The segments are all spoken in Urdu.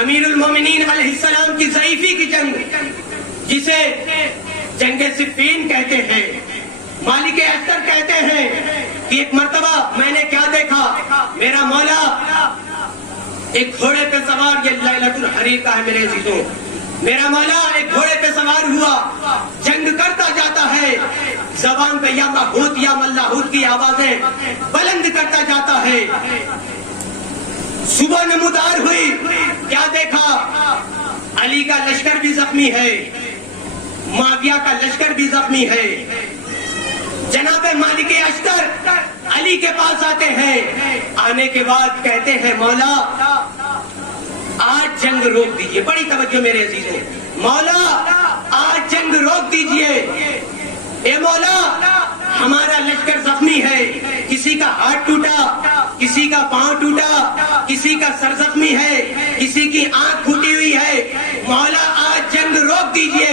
امیر المومنین علیہ السلام کی ضعیفی کی جنگ، جسے جنگ صفین کہتے ہیں، مالک اشتر کہتے ہیں کہ ایک مرتبہ میں نے کیا دیکھا، میرا مولا ایک گھوڑے پہ سوار، یہ لیلۃ الحریر کا ہے میرے عزیزوں، میرا مولا ایک گھوڑے پہ سوار ہوا، جنگ کرتا جاتا ہے، زبان پہ یا ماہوت یا ملاہوت کی آوازیں بلند کرتا جاتا ہے۔ صبح نمودار ہوئی، کیا دیکھا، علی کا لشکر بھی زخمی ہے، معاویہ کا لشکر بھی زخمی ہے۔ جناب مالک اشتر علی کے پاس آتے ہیں، آنے کے بعد کہتے ہیں مولا آج جنگ روک دیجئے، بڑی توجہ میرے عزیزوں، مولا آج جنگ روک دیجئے، اے مولا ہمارا لشکر زخمی ہے، کسی کا ہاتھ ٹوٹا، کسی کا پاؤں ٹوٹا، کسی کا سر زخمی ہے، کسی کی آنکھ پھوٹی ہوئی ہے، مولا آج جنگ روک دیجئے۔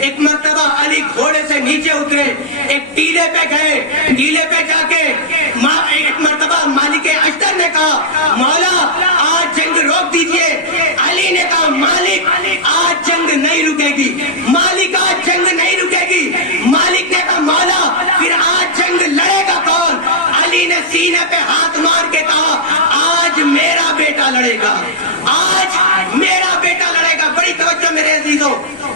ایک مرتبہ علی گھوڑے سے نیچے اترے، ایک ٹیلے پہ گئے، ٹیلے پہ جا کے ایک مرتبہ مالک اشتر نے کہا مولا آج جنگ روک دیجئے، علی نے کہا مالک آج جنگ نہیں رکے گی، مالک آج جنگ نہیں رکے گی، مالک نے کہا مولا پھر آج جنگ لڑے گا کون؟ علی نے سینے پہ ہاتھ مار کے کہا آج میرا بیٹا لڑے گا، آج میرا بیٹا لڑے گا۔ بڑی توجہ میرے عزیزوں،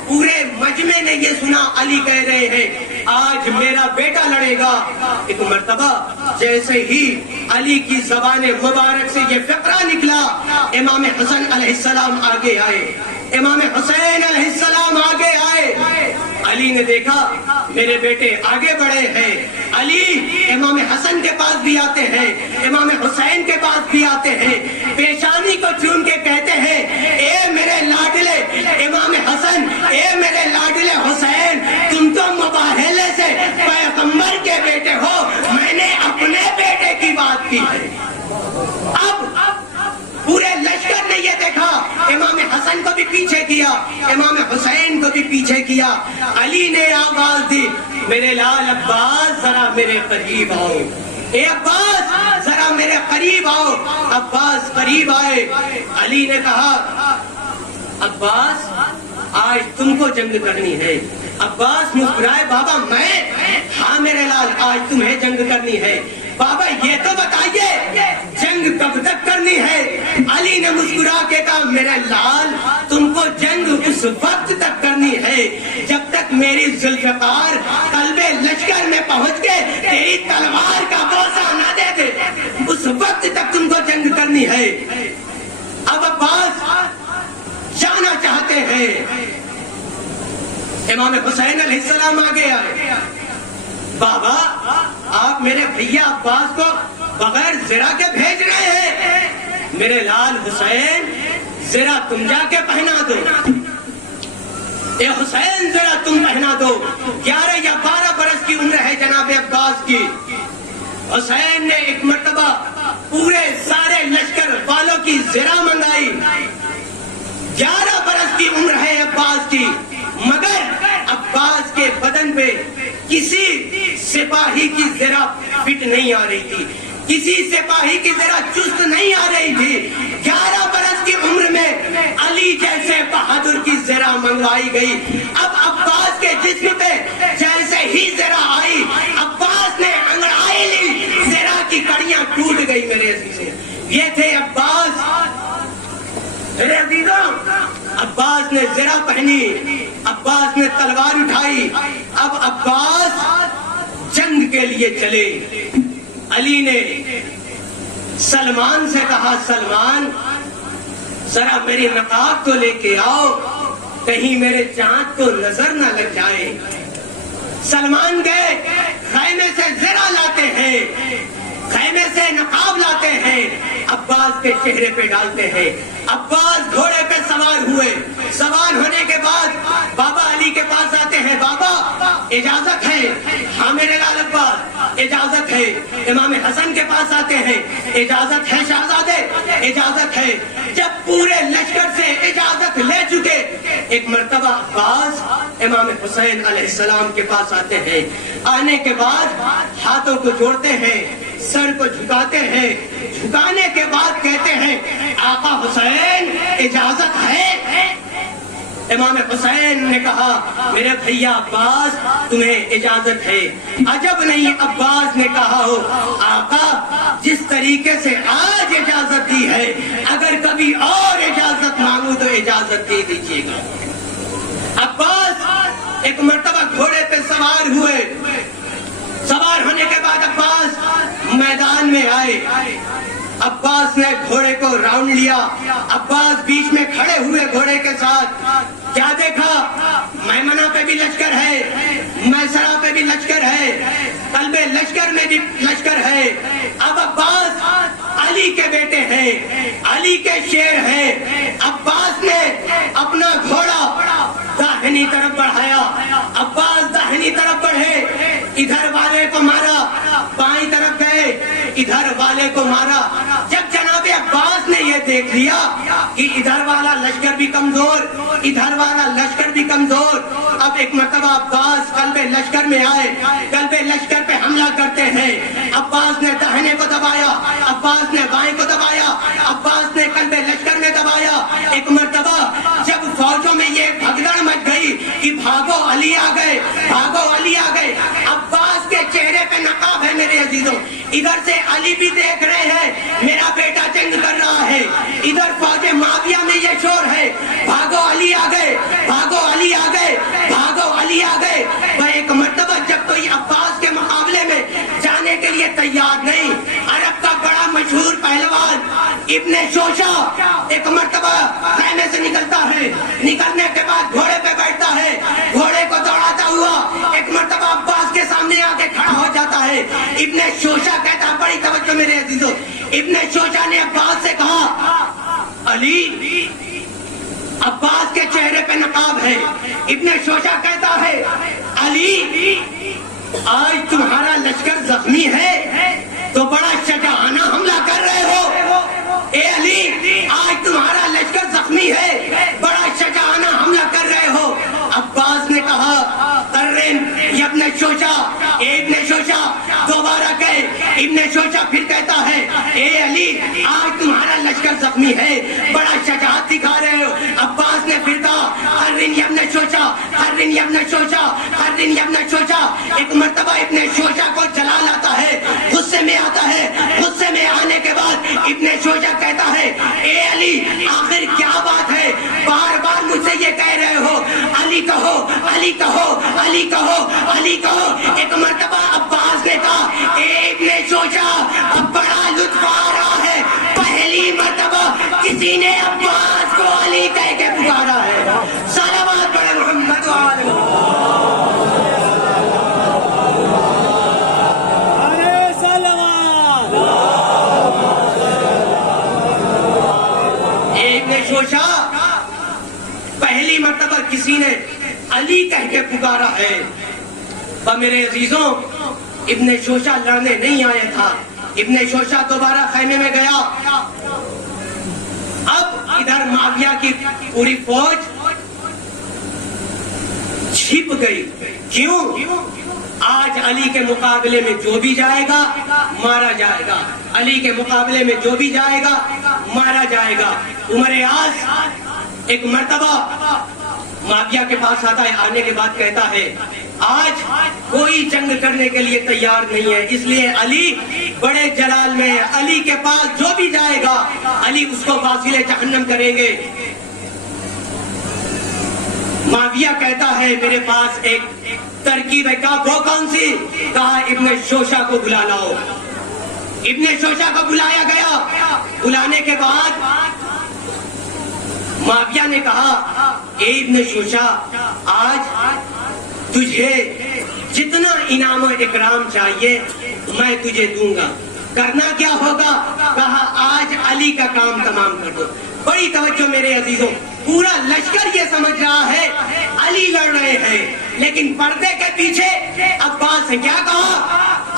پورے مجمع نے یہ سنا، علی کہہ رہے ہیں آج میرا بیٹا لڑے گا۔ ایک مرتبہ جیسے ہی علی کی زبان مبارک سے یہ فقرہ نکلا، امام حسن علیہ السلام آگے آئے، امام حسین علیہ السلام آگے آئے۔ علی نے دیکھا میرے بیٹے آگے بڑھے ہیں، علی امام حسن کے پاس بھی آتے ہیں، امام حسین کے پاس بھی آتے ہیں، پیشانی کو چوم کے کہتے ہیں اے میرے لاڈلے امام حسن، اے میرے لاڈلے حسین، تم تو مباہلے سے پیغمبر کے بیٹے ہو، میں نے اپنے بیٹے کی بات کی ہے۔ اب پورے لشکر نے یہ دیکھا، امام حسن کو بھی پیچھے کیا، امام حسین کو بھی پیچھے کیا، علی نے آواز دی میرے لال عباس ذرا میرے قریب آؤ، اے عباس ذرا میرے قریب آؤ۔ عباس قریب آئے، علی نے کہا عباس آج تم کو جنگ کرنی ہے۔ عباس مسکرائے بابا میں؟ ہاں میرے لال آج تمہیں جنگ کرنی ہے۔ بابا یہ تو بتائیے جنگ کب تک کرنی ہے؟ علی نے مسکرا کے کہا میرے لال تم کو جنگ اس وقت تک کرنی ہے جب تک میری ذوالفقار قلب لشکر میں پہنچ کے تیری تلوار کا بوسہ نہ دے دے، اس وقت تک تم کو جنگ کرنی ہے۔ اب عباس جانا چاہتے ہیں، امام حسین علیہ السلام آگے آئے، بابا آپ میرے بھیا عباس کو بغیر زرہ کے بھیج رہے ہیں، میرے لال حسین زرہ تم جا کے پہنا دو، اے حسین زرہ تم پہنا دو۔ 11 یا 12 برس کی عمر ہے جناب عباس کی۔ حسین نے ایک مرتبہ پورے سارے لشکر والوں کی زرہ منگائی، 11 برس کی عمر ہے عباس کی، مگر عباس کے بدن پہ کسی سپاہی کی زرہ فٹ نہیں آ رہی تھی، کسی سپاہی کی زرہ چست نہیں آ رہی تھی۔ 11 برس کی عمر میں علی جیسے بہادر کی زرہ منگوائی گئی۔ اب عباس کے جسم پہ جیسے ہی زرہ آئی، عباس نے انگڑائی لی، زرہ کی کڑیاں ٹوٹ گئی۔ میرے عزیزوں یہ تھے عباس، میرے عزیزوں عباس نے زرہ پہنی، عباس نے تلوار اٹھائی، اب عباس جنگ کے لیے چلے۔ علی نے سلمان سے کہا سلمان ذرا میری نقاب کو لے کے آؤ، کہیں میرے چاند کو نظر نہ لگ جائے۔ سلمان گئے، خیمے سے زرہ لاتے ہیں، خیمے سے نقاب لاتے ہیں، عباس کے چہرے پہ ڈالتے ہیں۔ عباس گھوڑے پہ سوار ہوئے، سوار ہونے کے بعد بابا علی کے پاس آتے ہیں، بابا اجازت ہے؟ ہاں میرے لال عباس اجازت ہے۔ امام حسن کے پاس آتے ہیں، اجازت ہے شہزادے؟ اجازت ہے۔ جب پورے لشکر سے اجازت لے چکے، ایک مرتبہ عباس امام حسین علیہ السلام کے پاس آتے ہیں، آنے کے بعد ہاتھوں کو جوڑتے ہیں، سر کو جھکاتے ہیں، جھکانے کے بعد کہتے ہیں آقا حسین اجازت ہے؟ امام حسین نے کہا میرے بھیا عباس تمہیں اجازت ہے۔ عجب نہیں عباس نے کہا ہو آقا جس طریقے سے آج اجازت دی ہے اگر کبھی اور اجازت مانگوں تو اجازت دے دیجیے گا۔ عباس ایک مرتبہ گھوڑے پہ سوار ہوئے، سوار ہونے کے بعد عباس میدان میں آئے، عباس نے گھوڑے کو راؤنڈ لیا، عباس بیچ میں کھڑے ہوئے گھوڑے کے ساتھ، کیا دیکھا میمنہ پہ بھی لشکر ہے، میسرہ پہ بھی لشکر ہے، قلب لشکر میں بھی لشکر ہے۔ اب عباس علی کے بیٹے ہیں، علی کے شیر ہیں، عباس نے اپنا گھوڑا داہنی طرف بڑھایا، عباس داہنی طرف بڑھے، ادھر والے کو مارا، بائیں طرف گئے، ادھر والے کو مارا۔ جب جناب عباس نے یہ دیکھ لیا کہ ادھر والا لشکر بھی کمزور، ادھر والا لشکر بھی کمزور، اب ایک مرتبہ عباس قلب لشکر میں آئے، قلب لشکر پہ حملہ کرتے ہیں۔ عباس نے داہنے کو دبایا، عباس نے بائیں کو دبایا، عباس نے قلب لشکر میں دبایا۔ ایک مرتبہ جب فوجوں میں یہ بھگدڑ مچ گئی کہ بھاگو علی آ گئے، بھاگو علی آ گئے، عباس کے چہرے پہ نقاب ہے میرے عزیزوں، ادھر سے علی بھی دیکھ رہے ہیں میرا بیٹا جنگ کر رہا ہے، ادھر فوج معاویہ میں یہ شور ہے بھاگو علی آ گئے، بھاگو علی آ گئے، بھاگو علی آ گئے۔ وہ ایک مرتبہ جب کوئی عباس کے مقابلے میں جانے کے لیے تیار نہیں، عرب کا بڑا مشہور پہلوان ابن شوشا ایک مرتبہ خیمے سے نکلتا ہے، نکلنے کے بعد گھوڑے پہ بیٹھتا ہے، گھوڑے کو دوڑاتا ہوا ایک مرتبہ عباس کے سامنے آ کے کھڑا ہو جاتا ہے۔ ابن شوشا کہتا ہے، بڑی توجہ میرے عزیزوں، ابن شوشا نے عباس سے کہا علی، عباس کے چہرے پہ نقاب ہے، ابن شوشا کہتا ہے علی آج تمہارا لشکر زخمی ہے تو بڑا شجاعانہ حملہ کر رہے ہو، اے علی آج تمہارا لشکر زخمی ہے بڑا شجاعانہ حملہ کر رہے ہو۔ عباس نے کہا ترن ابن شوشا، ابن شوشا دوبارہ کہے، ابن شوشا پھر کہتا ہے اے علی آج تمہارا لشکر زخمی ہے بڑا شجاعت دکھا رہے ہو۔ عباس نے پھر کہا ترن ابن شوشا، ترن ابن شوشا، ترن ابن شوشا۔ ایک مرتبہ ابن شوشا کو جلال آتا ہے، غصے میں آتا ہے، غصے میں آنے کے بعد ابن شوشا کہتا ہے اے علی آخر کیا بات ہے، بار بار مجھ سے یہ کہہ رہے ہو علی کہو، علی کہو، علی کہو، علی کہو۔ ایک مرتبہ عباس نے کہا اے ابن شوشا اب بڑا لطف آ رہا ہے، پہلی مرتبہ کسی نے عباس کو علی کہہ کے پکارا ہے۔ صلوات پڑھے محمد وآلہ شوشا پہلی مرتبہ کسی نے علی کہہ کے پکارا ہے۔ اور میرے عزیزوں ابن شوشا لڑنے نہیں آیا تھا، ابن شوشا دوبارہ خیمے میں گیا۔ اب ادھر معاویہ کی پوری فوج چھپ گئی، کیوں؟ آج علی کے مقابلے میں جو بھی جائے گا مارا جائے گا، علی کے مقابلے میں جو بھی جائے گا مارا جائے گا۔ عمر عاص ایک مرتبہ معاویہ کے پاس آتا ہے، آنے کے بعد کہتا ہے آج کوئی جنگ کرنے کے لیے تیار نہیں ہے، اس لیے علی بڑے جلال میں ہے، علی کے پاس جو بھی جائے گا علی اس کو واصل جہنم کریں گے۔ معاویہ کہتا ہے میرے پاس ایک ترکیب ہے، کہا وہ کون سی؟ کہا ابن شوشا کو بلا لاؤ۔ ابن شوشا کو بلایا گیا، بلانے کے بعد معاویہ نے کہا اے ابن شوشا آج تجھے جتنا انعام و اکرام چاہیے میں تجھے دوں گا، کرنا کیا ہوگا؟ کہا آج علی کا کام تمام کر دو۔ بڑی توجہ میرے عزیزوں، پورا لشکر یہ سمجھ رہا ہے علی لڑ رہے ہیں، لیکن پردے کے پیچھے عباس نے کیا کہا؟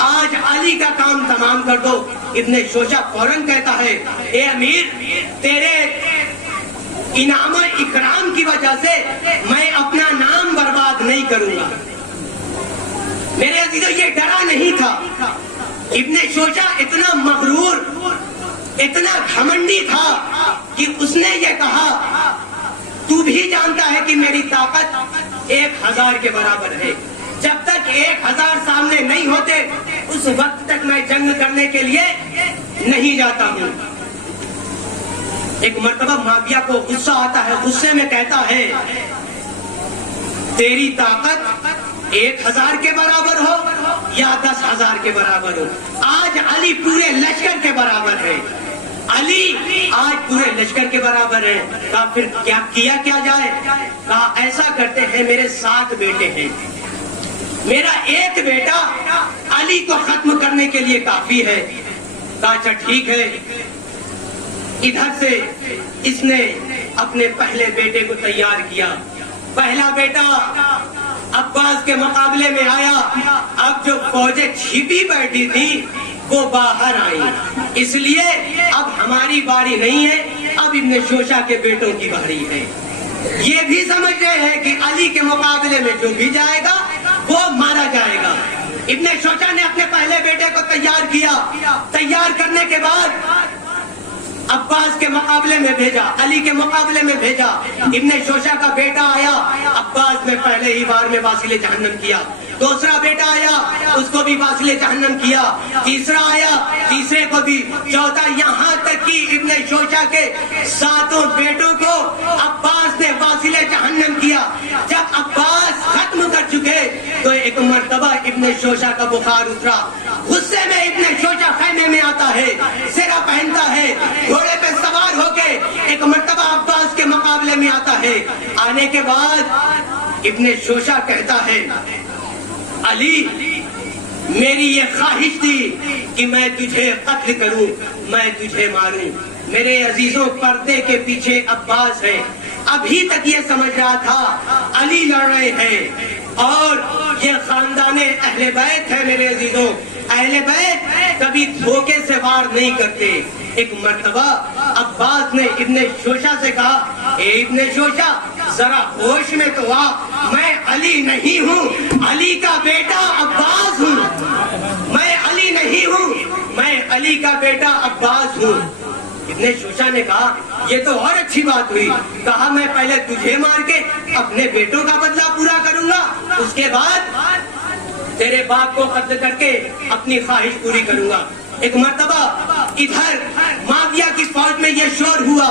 آج علی کا کام تمام کر دو۔ ابن شوشا فوراً کہتا ہے اے امیر تیرے انعام و اکرام کی وجہ سے میں اپنا نام برباد نہیں کروں گا۔ میرے عزیزوں یہ ڈرا نہیں تھا، ابن شوشا اتنا مغرور، اتنا گھمنڈی تھا کہ اس نے یہ کہا تو بھی جانتا ہے کہ میری طاقت 1000 کے برابر ہے، جب تک 1000 سامنے نہیں ہوتے اس وقت تک میں جنگ کرنے کے لیے نہیں جاتا ہوں۔ ایک مرتبہ معاویہ کو غصہ آتا ہے، غصے میں کہتا ہے تیری طاقت 1000 کے برابر ہو یا 10,000 کے برابر ہو، آج علی پورے لشکر کے برابر ہے، علی آج پورے لشکر کے برابر ہے۔ کہا پھر کیا جائے؟ کہا ایسا کرتے ہیں، میرے 7 بیٹے ہیں، میرا ایک بیٹا علی کو ختم کرنے کے لیے کافی ہے۔ کہا اچھا ٹھیک ہے۔ ادھر سے اس نے اپنے پہلے بیٹے کو تیار کیا، پہلا بیٹا عباس کے مقابلے میں آیا، اب جو فوجیں چھپی بیٹھی تھی وہ باہر آئی، اس لیے اب ہماری باری نہیں ہے، اب ابن شوشا کے بیٹوں کی باری ہے۔ یہ بھی سمجھ رہے ہیں کہ علی کے مقابلے میں جو بھی جائے گا وہ مارا جائے گا۔ ابن شوشا نے اپنے پہلے بیٹے کو تیار کیا، تیار کرنے کے بعد عباس کے مقابلے میں بھیجا، علی کے مقابلے میں بھیجا۔ ابن شوشا کا بیٹا آیا، عباس نے پہلے ہی بار میں واصل جہنم کیا، دوسرا بیٹا آیا اس کو بھی واصل جہنم کیا، تیسرا آیا تیسرے کو بھی، چوتھا، یہاں تک کہ ابن شوشا کے 7 بیٹوں کو عباس نے واصل جہنم کیا۔ جب عباس ختم کر چکے تو ایک مرتبہ ابن شوشا کا بخار اترا، غصے میں ابن شوشا خیمے میں آتا ہے، سرا پہنتا ہے، گھوڑے پہ سوار ہو کے ایک مرتبہ عباس کے مقابلے میں آتا ہے۔ آنے کے بعد ابن شوشا کہتا ہے علی میری یہ خواہش تھی کہ میں تجھے قتل کروں، میں تجھے ماروں۔ میرے عزیزوں، پردے کے پیچھے عباس ہے، ابھی تک یہ سمجھ رہا تھا علی لڑ رہے ہیں، اور یہ خاندان اہل بیت ہے۔ میرے عزیزوں، اہل بیت کبھی دھوکے سے وار نہیں کرتے۔ ایک مرتبہ عباس نے ابن شوشا سے کہا اے ابن شوشا ذرا ہوش میں تو آ، میں علی نہیں ہوں، علی کا بیٹا عباس ہوں، میں علی نہیں ہوں، میں علی کا بیٹا عباس ہوں۔ ابن شوشا نے کہا یہ تو اور اچھی بات ہوئی، کہا میں پہلے تجھے مار کے اپنے بیٹوں کا بدلہ پورا کروں گا، اس کے بعد تیرے باپ کو قتل کر کے اپنی خواہش پوری کروں گا۔ ایک مرتبہ ادھر معاویہ کی فوج میں یہ شور ہوا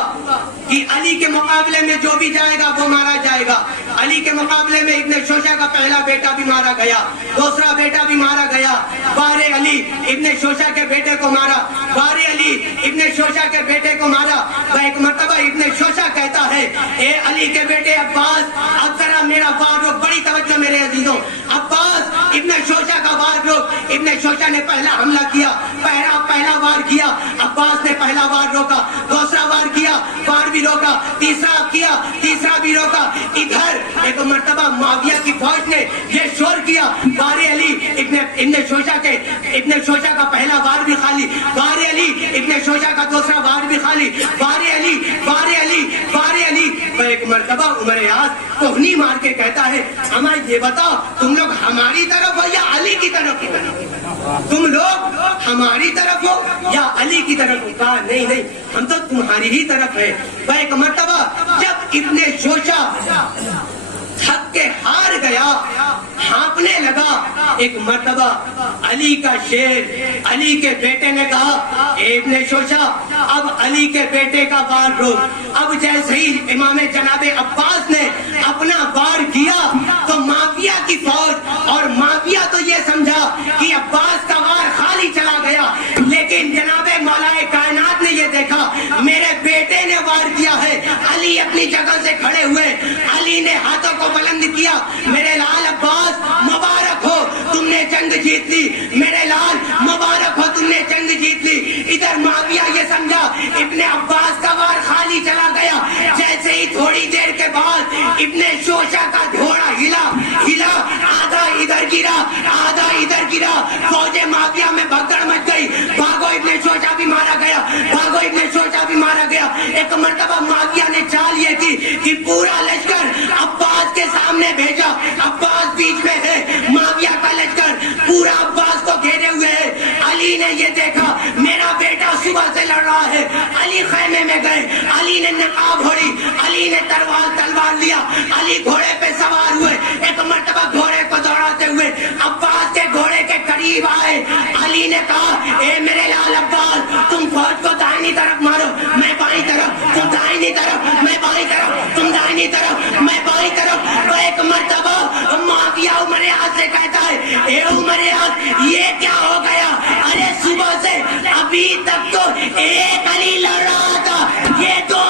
کہ علی کے مقابلے میں جو بھی جائے گا وہ مارا جائے گا۔ علی کے مقابلے میں ابن شوشا کا پہلا بیٹا بھی مارا گیا، دوسرا بیٹا بھی مارا گیا۔ بار علی ابن شوشا کے بیٹے کو مارا، بار علی ابن شوشا کے بیٹے کو مارا۔ تو ایک مرتبہ ابن شوشا کہتا ہے اے علی کے بیٹے عباس اب ذرا میرا وار روک، بڑی توجہ میرے عزیزوں، عباس ابن شوشا کا وار روک۔ ابن شوشا نے پہلا حملہ کیا، پہلا وار کیا، عباس نے پہلا وار روکا، دوسرا وار کیا، وار بھی روکا، تیسرا کیا، تیسرا بھی روکا۔ ادھر ایک مرتبہ معاویہ کی فوج نے یہ شور کیا، بار علی ابن شوشا کا پہلا وار بھی خالی، بار علی ابن شوشا کا دوسرا وار بھی خالی، بار علی بار علی بار علی۔ تو ایک مرتبہ عمر یاس کوہنی مار کے کہتا ہے ہمیں یہ بتاؤ تم لوگ ہماری طرف ہو یا علی کی طرف ہو؟ تم لوگ ہماری طرف ہو یا علی کی طرف ہو؟ کہا نہیں نہیں ہم تو تمہاری ہی طرف ہے۔ ایک مرتبہ جب ابن شوشا تھک کے ہار گیا، ہانپنے لگا، ایک مرتبہ علی کا شیر، علی کے بیٹے نے کہا اے ابن شوشا اب علی کے بیٹے کا وار روک۔ اب جیسے ہی امام جناب عباس نے اپنا وار کیا تو معاویہ کی فوج، اور معاویہ تو یہ سمجھا کہ عباس کا وار خالی چلا گیا، لیکن جناب مولا کائنات نے یہ دیکھا میرے بیٹے نے وار کیا ہے۔ علی اپنی جگہ سے کھڑے ہوئے، علی نے ہاتھوں کو بلند کیا، میرے لال عباس مبارک ہو تم نے جنگ جیت لی، میرے لال مبارک ہو تم نے جنگ جیت لی۔ ادھر معاویہ یہ سمجھا ابن عباس کا وار خالی چلا گیا، جیسے ہی تھوڑی دیر کے بعد ابن شوشا کا گھوڑا ہلا، آدھا ادھر گرا آدھا ادھر گرا، فوج معاویہ میں بھگدڑ مچ گئی، بھاگو ابن شوشا بھی مارا گیا، بھاگو ابن شوشا بھی مارا گیا۔ ایک مرتبہ معاویہ نے چال یہ کی کہ پورا لشکر عباس کے سامنے بھیجا، عباس بیچ میں ہے، معاویہ کا لشکر پورا عباس کو گھیرے ہوئے ہے۔ علی نے یہ دیکھا میرا بیٹا صبح سے لڑ رہا رہا ہے. علی خیمے میں گئے, علی نے نقاب اوڑھی, علی نے تلوار لیا, علی گھوڑے پہ سوار ہوئے. ایک مرتبہ گھوڑے کو دوڑاتے ہوئے عباس کے گھوڑے کے قریب آئے. علی نے کہا اے میرے لال عباس, تم فوج کو دائیں طرف مارو, میں بائیں طرف, تم دائیں طرف, میں بائیں طرف, تم دائیں طرف, میں بائیں طرف. تو ایک مرتبہ معاویہ عمر یاس سے کہتا ہے اے عمر یاس یہ کیا ہو گیا؟ ارے صبح سے ابھی تک تو ایک علی لڑ رہا تھا, یہ دو